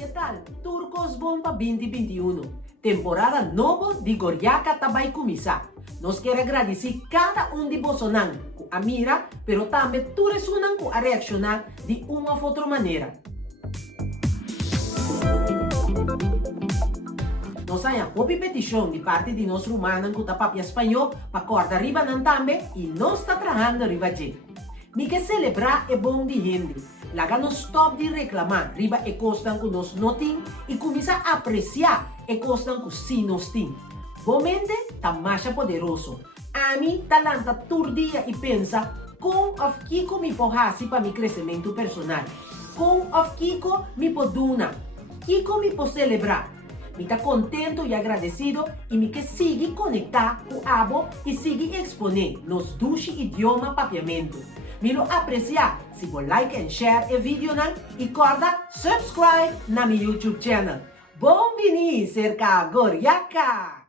Que tal? Turcos Bomba 2021. Temporada nova de Goriaca vai começar. Nós queremos agradecer cada de vocês com a mira, pero também todos com a reaccionar de uma ou outra maneira. Nós temos uma petição de parte de nós rumanos que está papia espanhol para cortar arriba também e nós está trabalhando arriba gente. Me que celebrar é bom de gente. Laga não stop de reclamar, riba é costan que nós não tem e começa a apreciar é costan que sim nós tem. Bomente tá mais poderoso. A mim tá lanta todo dia e pensa como of Kiko me porrasi para meu crescimento personal. Como of Kiko me poduna. Kiko me pode celebrar. Me tá contento e agradecido e me que sigue conectar com o abo e sigue exponer nos dois idiomas papiamento. Me lo apreciar se você like and share o vídeo e corda subscribe na meu YouTube channel. Bom venir cerca Goriaca!